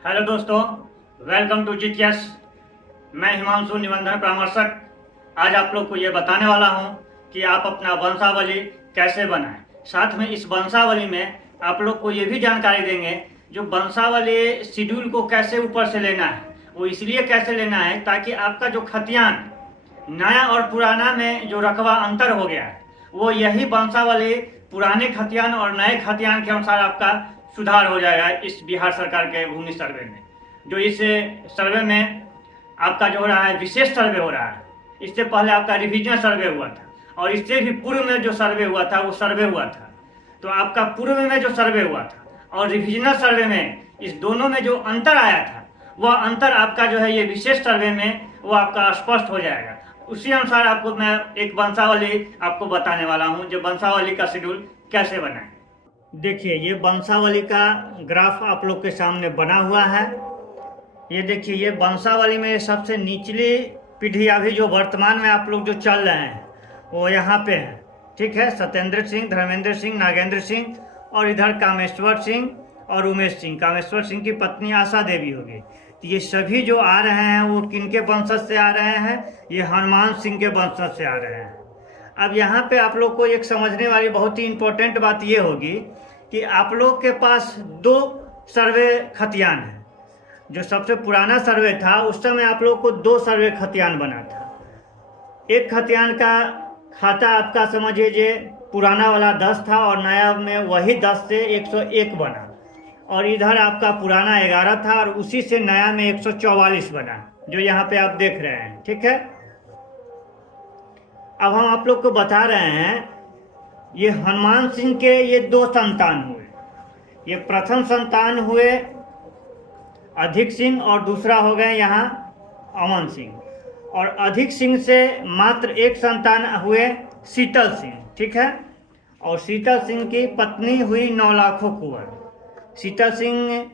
Hello दोस्तों, welcome to GTS. मैं हिमांशु निबंधन परामर्शक। आज आप लोग को ये बताने वाला हूँ कि आप अपना वंशावली कैसे बनाएं। साथ में इस वंशावली में आप लोग को ये भी जानकारी देंगे जो वंशावली शेड्यूल को कैसे ऊपर से लेना है। वो इसलिए कैसे लेना है ताकि आपका जो खतियान नया और पुराना में जो रकबा अंतर हो गया है वो यही वंशावली पुराने खतियान और नए खतियान के अनुसार आपका सुधार हो जाएगा। इस बिहार सरकार के भूमि सर्वे में जो इस सर्वे में आपका जो हो रहा है विशेष सर्वे हो रहा है। इससे पहले आपका रिवीजन सर्वे हुआ था और इससे भी पूर्व में जो सर्वे हुआ था वो सर्वे हुआ था। तो आपका पूर्व में जो सर्वे हुआ था और रिवीजनल सर्वे में इस दोनों में जो अंतर आया था वह अंतर आपका जो है ये विशेष सर्वे में वो आपका स्पष्ट हो जाएगा। उसी अनुसार आपको मैं एक वंशावली आपको बताने वाला हूँ जो वंशावली का शेड्यूल कैसे बनाए। देखिए ये वंशावली का ग्राफ आप लोग के सामने बना हुआ है। ये देखिए ये वंशावली में सबसे निचली पीढ़ी अभी जो वर्तमान में आप लोग जो चल रहे हैं वो यहाँ पे है, ठीक है। सत्येंद्र सिंह, धर्मेंद्र सिंह, नागेंद्र सिंह और इधर कामेश्वर सिंह और उमेश सिंह। कामेश्वर सिंह की पत्नी आशा देवी होगी। तो ये सभी जो आ रहे हैं वो किनके वंशज से आ रहे हैं? ये हनुमान सिंह के वंशज से आ रहे हैं। अब यहाँ पे आप लोग को एक समझने वाली बहुत ही इम्पोर्टेंट बात ये होगी कि आप लोग के पास दो सर्वे खतियान है। जो सबसे पुराना सर्वे था उस समय आप लोग को दो सर्वे खतियान बना था। एक खतियान का खाता आपका समझिए पुराना वाला 10 था और नया में वही 10 से 101 बना, और इधर आपका पुराना 11 था और उसी से नया में 144 बना, जो यहाँ पे आप देख रहे हैं, ठीक है। अब हम आप लोग को बता रहे हैं ये हनुमान सिंह के ये दो संतान हुए। ये प्रथम संतान हुए अधिक सिंह और दूसरा हो गए यहाँ अमन सिंह। और अधिक सिंह से मात्र एक संतान हुए शीतल सिंह, ठीक है। और शीतल सिंह की पत्नी हुई नौलाखो कुंवर। शीतल सिंह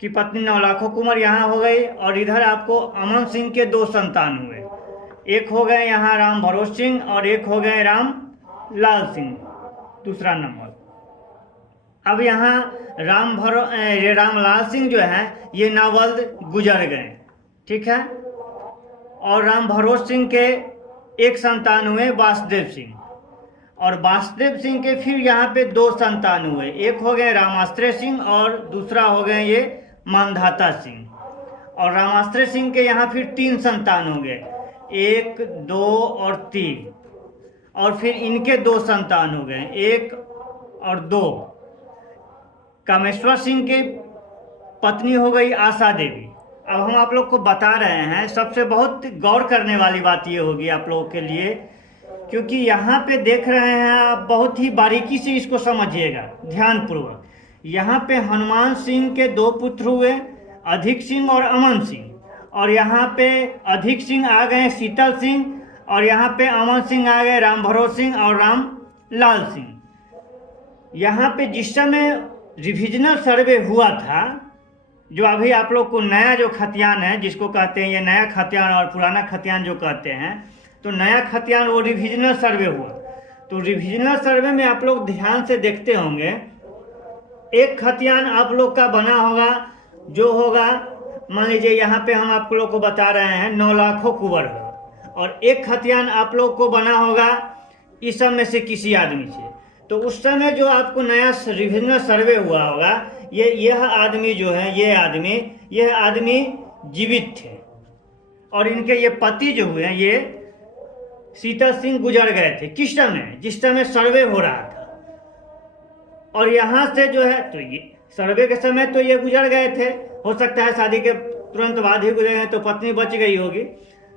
की पत्नी नौलाखो कुंवर यहाँ हो गई। और इधर आपको अमन सिंह के दो संतान हुए। एक हो गए यहाँ राम भरोस सिंह और एक हो गए राम लाल सिंह, दूसरा नंबर। अब यहाँ राम लाल सिंह जो है ये नावल्द गुजर गए, ठीक है। और राम भरोस सिंह के एक संतान हुए वासुदेव सिंह। और वासुदेव सिंह के फिर यहाँ पे दो संतान हुए। एक हो गए रामाश्रय सिंह और दूसरा हो गए ये मानधाता सिंह। और रामाश्रय सिंह के यहाँ फिर 3 संतान हो गए, 1, 2 और 3। और फिर इनके 2 संतान हो गए, 1 और 2। कामेश्वर सिंह की पत्नी हो गई आशा देवी। अब हम आप लोग को बता रहे हैं, सबसे बहुत गौर करने वाली बात ये होगी आप लोगों के लिए, क्योंकि यहाँ पे देख रहे हैं आप, बहुत ही बारीकी से इसको समझिएगा ध्यानपूर्वक। यहाँ पे हनुमान सिंह के 2 पुत्र हुए, अधिक सिंह और अमन सिंह। और यहाँ पे अधिक सिंह आ गए शीतल सिंह और यहाँ पे अमन सिंह आ गए राम भरोस सिंह और राम लाल सिंह। यहाँ पे जिस समय रिविजनल सर्वे हुआ था, जो अभी आप लोग को नया जो खतियान है जिसको कहते हैं ये नया खतियान और पुराना खतियान जो कहते हैं, तो नया खतियान वो रिविजनल सर्वे हुआ। तो रिविजनल सर्वे में आप लोग ध्यान से देखते होंगे, एक खतियान आप लोग का बना होगा जो होगा, मान लीजिए यहाँ पे हम आप लोग को बता रहे हैं नौलाखो कुंवर होगा। और एक खतियान आप लोग को बना होगा इस सब में से किसी आदमी से। तो उस समय जो आपको नया रिविजनल सर्वे हुआ होगा, यह आदमी जो है यह आदमी जीवित थे। और इनके ये पति जो हुए ये शीतल सिंह गुजर गए थे। किस समय? जिस समय सर्वे हो रहा था। और यहाँ से जो है तो ये सर्वे के समय तो ये गुजर गए थे, हो सकता है शादी के तुरंत बाद ही गुजरे हैं तो पत्नी बच गई होगी।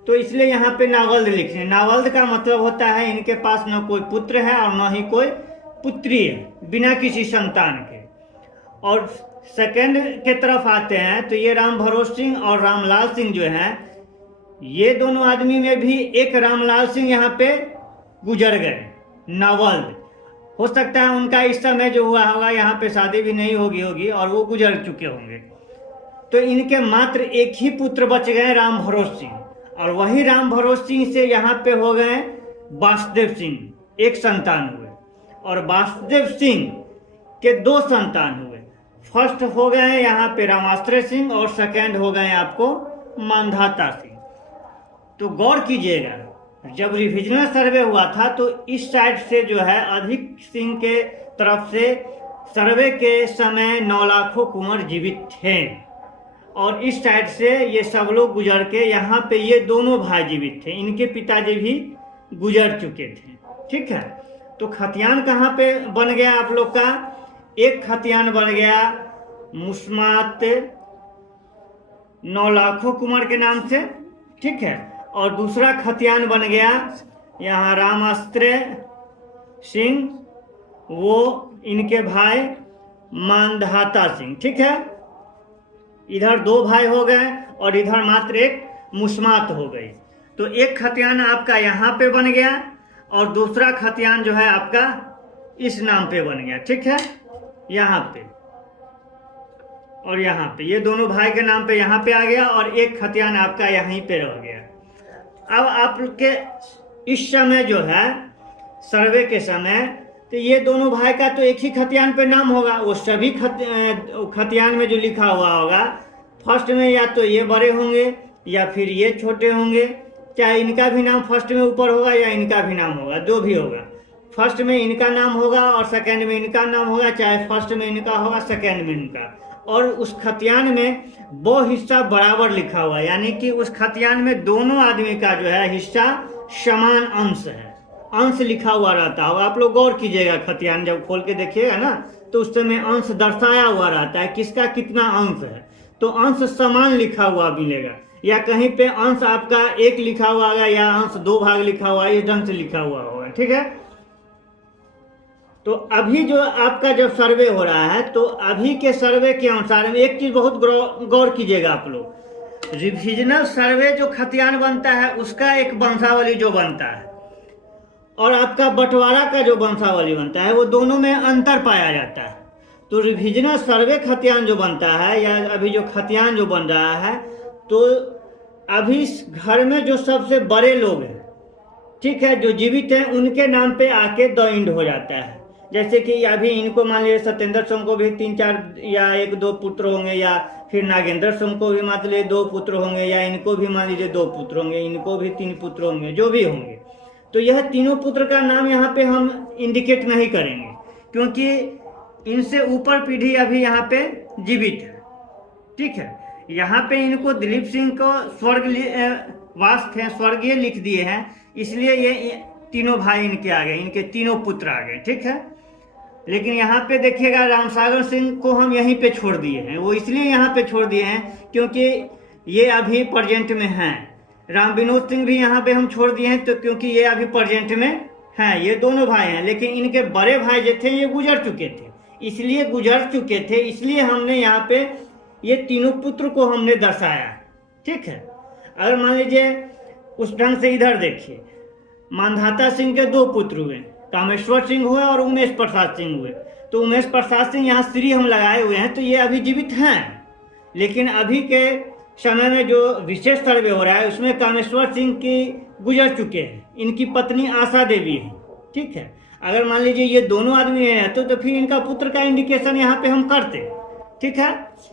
तो इसलिए यहाँ पे नावल्द लिखे हैं। नावल्द का मतलब होता है इनके पास न कोई पुत्र है और न ही कोई पुत्री है, बिना किसी संतान के। और सेकंड के तरफ आते हैं तो ये राम भरोस सिंह और रामलाल सिंह जो हैं, ये दोनों आदमी में भी एक रामलाल सिंह यहाँ पे गुजर गए नावल्द। हो सकता है उनका इस समय जो हुआ होगा यहाँ पे शादी भी नहीं होगी और वो गुजर चुके होंगे। तो इनके मात्र एक ही पुत्र बच गए राम भरोस सिंह। और वही राम भरोस सिंह से यहाँ पे हो गए वासुदेव सिंह, एक संतान हुए। और वासुदेव सिंह के 2 संतान हुए, फर्स्ट हो गए यहाँ पे रामास्त्र सिंह और सेकंड हो गए आपको मानधाता सिंह। तो गौर कीजिएगा, जब रिविजनल सर्वे हुआ था तो इस साइड से जो है अधिक सिंह के तरफ से सर्वे के समय 9 लाखों कुंवर जीवित थे, और इस साइड से ये सब लोग गुजर के यहाँ पे ये दोनों भाई जीवित थे, इनके पिताजी भी गुजर चुके थे। ठीक है, तो खतियान कहाँ पे बन गया आप लोग का? एक खतियान बन गया मुस्मात 9 लाखों कुंवर के नाम से, ठीक है, और दूसरा खतियान बन गया यहाँ रामास्त्र सिंह, वो इनके भाई मानधाता सिंह। ठीक है, इधर 2 भाई हो गए और इधर मात्र एक मुस्मात हो गई। तो एक खतियान आपका यहाँ पे बन गया और दूसरा खतियान जो है आपका इस नाम पे बन गया। ठीक है, यहाँ पे और यहाँ पे ये दोनों भाई के नाम पे यहाँ पे आ गया और एक खतियान आपका यहीं पे रह गया। अब आपके इस समय जो है सर्वे के समय, तो ये दोनों भाई का तो एक ही खतियान पे नाम होगा, वो सभी खतियान में जो लिखा हुआ होगा फर्स्ट में या तो ये बड़े होंगे या फिर ये छोटे होंगे, चाहे इनका भी नाम फर्स्ट में ऊपर होगा या इनका भी नाम होगा, जो भी होगा, फर्स्ट में इनका नाम होगा और सेकंड में इनका नाम होगा, चाहे फर्स्ट में इनका होगा सेकंड में इनका, और उस खतियान में वो हिस्सा बराबर लिखा हुआ है, यानी कि उस खतियान में दोनों आदमी का जो है हिस्सा समान अंश है, अंश लिखा हुआ रहता है। आप लोग गौर कीजिएगा, खतियान जब खोल के देखिएगा ना तो उस समय अंश दर्शाया हुआ रहता है, किसका कितना अंश है, तो अंश समान लिखा हुआ मिलेगा, या कहीं पे अंश आपका 1 लिखा हुआ होगा या अंश 2 भाग लिखा हुआ है, इस ढंग से लिखा हुआ होगा। ठीक है, तो अभी जो आपका जब सर्वे हो रहा है तो अभी के सर्वे के अनुसार में एक चीज बहुत गौर कीजिएगा आप लोग, रिविजनल सर्वे जो खतियान बनता है उसका एक वंशावली जो बनता है और आपका बंटवारा का जो वंशावली बनता है वो दोनों में अंतर पाया जाता है। तो रिविजनल सर्वे खतियान जो बनता है या अभी जो खतियान जो बन रहा है, तो अभी इस घर में जो सबसे बड़े लोग हैं, ठीक है, जो जीवित हैं, उनके नाम पे आके द इंड हो जाता है। जैसे कि अभी इनको मान लीजिए सत्येंद्र सिंह को भी 3-4 या 1-2 पुत्र होंगे, या फिर नागेंद्र सिंह को भी मान लीजिए 2 पुत्र होंगे, या इनको भी मान लीजिए 2 पुत्र होंगे, इनको भी 3 पुत्र होंगे, जो भी होंगे। तो यह तीनों पुत्र का नाम यहाँ पे हम इंडिकेट नहीं करेंगे क्योंकि इनसे ऊपर पीढ़ी अभी यहाँ पे जीवित है। ठीक है, यहाँ पे इनको दिलीप सिंह को स्वर्गीय लिख दिए हैं, इसलिए ये तीनों भाई इनके आ गए, इनके तीनों पुत्र आ गए। ठीक है, लेकिन यहाँ पे देखिएगा रामसागर सिंह को हम यहीं पे छोड़ दिए हैं, वो इसलिए यहाँ पे छोड़ दिए हैं क्योंकि ये अभी प्रेजेंट में हैं। राम विनोद सिंह भी यहाँ पे हम छोड़ दिए हैं तो क्योंकि ये अभी प्रेजेंट में हैं, ये दोनों भाई हैं, लेकिन इनके बड़े भाई जो थे ये गुजर चुके थे, इसलिए हमने यहाँ पे ये तीनों पुत्र को हमने दर्शाया। ठीक है, अगर मान लीजिए उस ढंग से इधर देखिए, मानधाता सिंह के 2 पुत्र हुए, कामेश्वर सिंह हुए और उमेश प्रसाद सिंह हुए। तो उमेश प्रसाद सिंह यहाँ श्री हम लगाए हुए हैं, तो ये अभी जीवित हैं, लेकिन अभी के समय में जो विशेष सर्वे हो रहा है उसमें कामेश्वर सिंह की गुजर चुके हैं, इनकी पत्नी आशा देवी है। ठीक है, अगर मान लीजिए ये दोनों आदमी हैं तो फिर इनका पुत्र का इंडिकेशन यहाँ पे हम करते। ठीक है,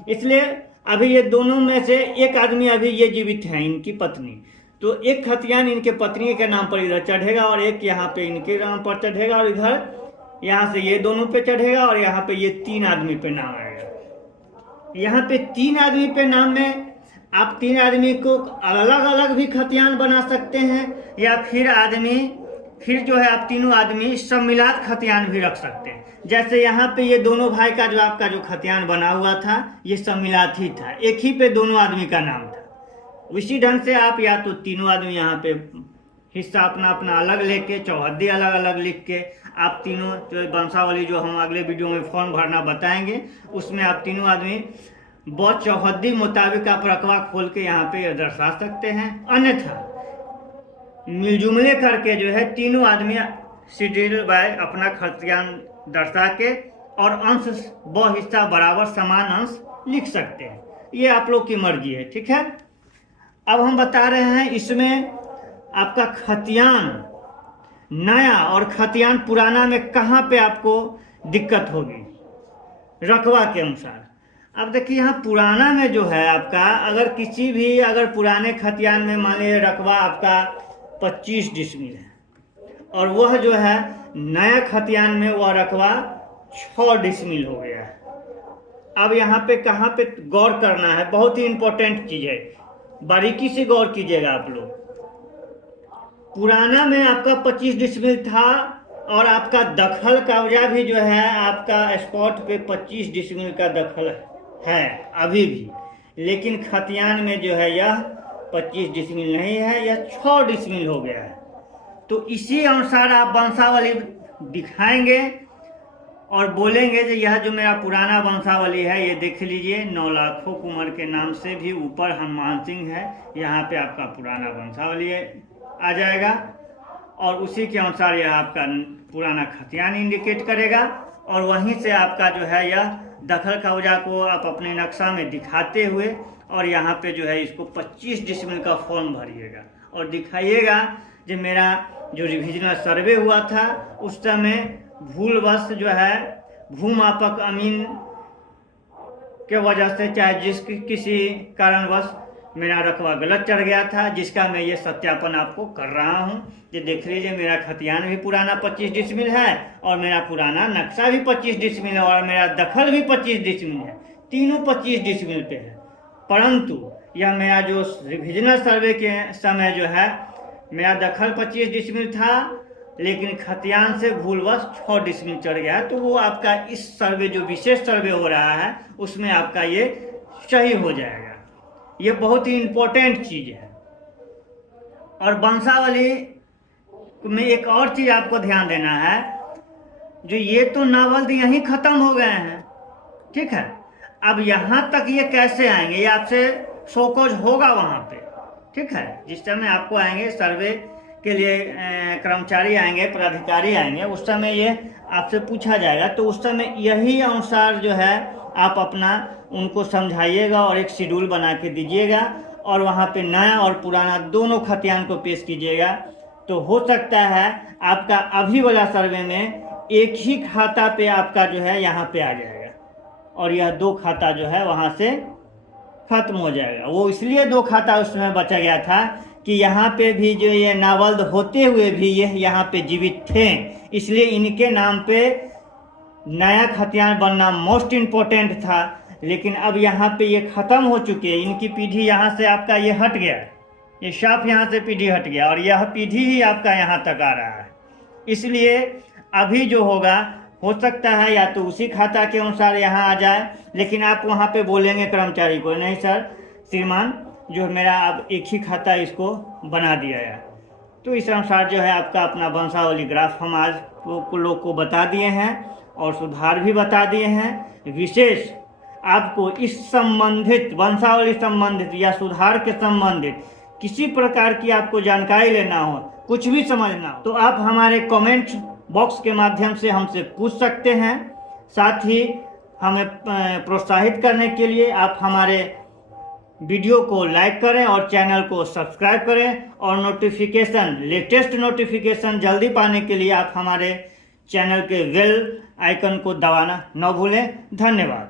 इसलिए अभी ये दोनों में से एक आदमी अभी ये जीवित है, इनकी पत्नी, तो एक खतियान इनके पत्नी के नाम पर इधर चढ़ेगा और एक यहाँ पे इनके नाम पर चढ़ेगा, और इधर यहाँ से ये दोनों पे चढ़ेगा और यहाँ पे ये 3 आदमी पे नाम आएगा। यहाँ पे 3 आदमी पे नाम में आप 3 आदमी को अलग अलग भी खतियान बना सकते हैं, या फिर जो है आप तीनों आदमी सम्मिलात खतियान भी रख सकते हैं। जैसे यहाँ पे ये दोनों भाई का जो आपका जो खतियान बना हुआ था ये सम्मिलात ही था, एक ही पे दोनों आदमी का नाम था। उसी ढंग से आप या तो तीनों आदमी यहाँ पे हिस्सा अपना अपना अलग लेके, चौहद्दी अलग अलग लिख के, आप तीनों जो वंशावली जो हम अगले वीडियो में फॉर्म भरना बताएंगे उसमें आप तीनों आदमी बहुत चौहद्दी मुताबिक आप रकबा खोल के यहाँ पे दर्शा सकते हैं। अन्यथा मिलजुमले करके जो है तीनों आदमी शेड्यूल बाय अपना खतियान दर्शा के और अंश व हिस्सा बराबर समान अंश लिख सकते हैं, ये आप लोग की मर्जी है। ठीक है, अब हम बता रहे हैं इसमें आपका खतियान नया और खतियान पुराना में कहाँ पे आपको दिक्कत होगी रकबा के अनुसार। अब देखिए यहाँ पुराना में जो है आपका, अगर किसी भी अगर पुराने खतियान में मान लीजिए रकबा आपका 25 डिसमिल है और वह जो है नया खतियान में वह रकबा 6 डिसमिल हो गया है। अब यहाँ पे कहाँ पे गौर करना है, बहुत ही इंपॉर्टेंट चीज है, बारीकी से गौर कीजिएगा आप लोग। पुराना में आपका 25 डिसमिल था और आपका दखल कब्जा भी जो है आपका स्पॉट पे 25 डिसमिल का दखल है अभी भी, लेकिन खतियान में जो है यह 25 डिसमिल नहीं है, यह 6 डिसमिल हो गया है। तो इसी अनुसार आप वंशावली दिखाएंगे और बोलेंगे कि यह जो मेरा पुराना वंशावली है ये देख लीजिए, 9 लाखों कुंवर के नाम से भी ऊपर हनुमान सिंह है, यहाँ पे आपका पुराना वंशावली आ जाएगा और उसी के अनुसार यह आपका पुराना खतियान इंडिकेट करेगा और वहीं से आपका जो है यह दखल कब्जा को आप अपने नक्शा में दिखाते हुए और यहाँ पे जो है इसको 25 डिसमिल का फॉर्म भरिएगा और दिखाइएगा कि मेरा जो रिविजनल सर्वे हुआ था उस समय भूलवश जो है भूमापक अमीन के वजह से चाहे किसी कारणवश मेरा रकबा गलत चढ़ गया था, जिसका मैं ये सत्यापन आपको कर रहा हूँ। ये देख लीजिए मेरा खतियान भी पुराना 25 डिसमिल है और मेरा पुराना नक्शा भी 25 डिसमिल है और मेरा दखल भी 25 डिसमिल है, तीनों 25 डिसमिल पे है। परंतु यह मेरा जो रिविजनल सर्वे के समय जो है मेरा दखल 25 डिसमिल था, लेकिन खतियान से भूलवश 6 डिसमिल चढ़ गया, तो वो आपका इस सर्वे जो विशेष सर्वे हो रहा है उसमें आपका ये सही हो जाएगा। ये बहुत ही इम्पोर्टेंट चीज है। और वंशावली में एक और चीज आपको ध्यान देना है, जो ये तो नावल्द यहीं खत्म हो गए हैं, ठीक है, अब यहाँ तक ये कैसे आएंगे, ये आपसे शोकॉज होगा वहाँ पे, ठीक है। जिस समय आपको आएंगे सर्वे के लिए कर्मचारी आएंगे, पदाधिकारी आएंगे, उस समय ये आपसे पूछा जाएगा, तो उस समय यही अनुसार जो है आप अपना उनको समझाइएगा और एक शेड्यूल बना के दीजिएगा और वहाँ पे नया और पुराना दोनों खतियान को पेश कीजिएगा। तो हो सकता है आपका अभी वाला सर्वे में एक ही खाता पे आपका जो है यहाँ पे आ जाएगा और यह 2 खाता जो है वहाँ से खत्म हो जाएगा। वो इसलिए 2 खाता उसमें बचा गया था कि यहाँ पे भी जो ये नावल्द होते हुए भी ये यहाँ पे जीवित थे, इसलिए इनके नाम पे नया खतियान बनना मोस्ट इम्पोर्टेंट था। लेकिन अब यहाँ पे ये ख़त्म हो चुके हैं, इनकी पीढ़ी यहाँ से आपका ये हट गया, ये शाप यहाँ से पीढ़ी हट गया और यह पीढ़ी ही आपका यहाँ तक आ रहा है। इसलिए अभी जो होगा हो सकता है या तो उसी खाता के अनुसार यहाँ आ जाए, लेकिन आप वहाँ पे बोलेंगे कर्मचारी को, नहीं सर श्रीमान जो मेरा अब एक ही खाता इसको बना दिया है। तो इस अनुसार जो है आपका अपना वंशावली ग्राफ हम आज लोग को बता दिए हैं और सुधार भी बता दिए हैं। विशेष आपको इस संबंधित वंशावली संबंधित या सुधार के संबंधित किसी प्रकार की आपको जानकारी लेना हो, कुछ भी समझना हो, तो आप हमारे कमेंट बॉक्स के माध्यम से हमसे पूछ सकते हैं। साथ ही हमें प्रोत्साहित करने के लिए आप हमारे वीडियो को लाइक करें और चैनल को सब्सक्राइब करें और नोटिफिकेशन, लेटेस्ट नोटिफिकेशन जल्दी पाने के लिए आप हमारे चैनल के बेल आइकन को दबाना न भूलें। धन्यवाद।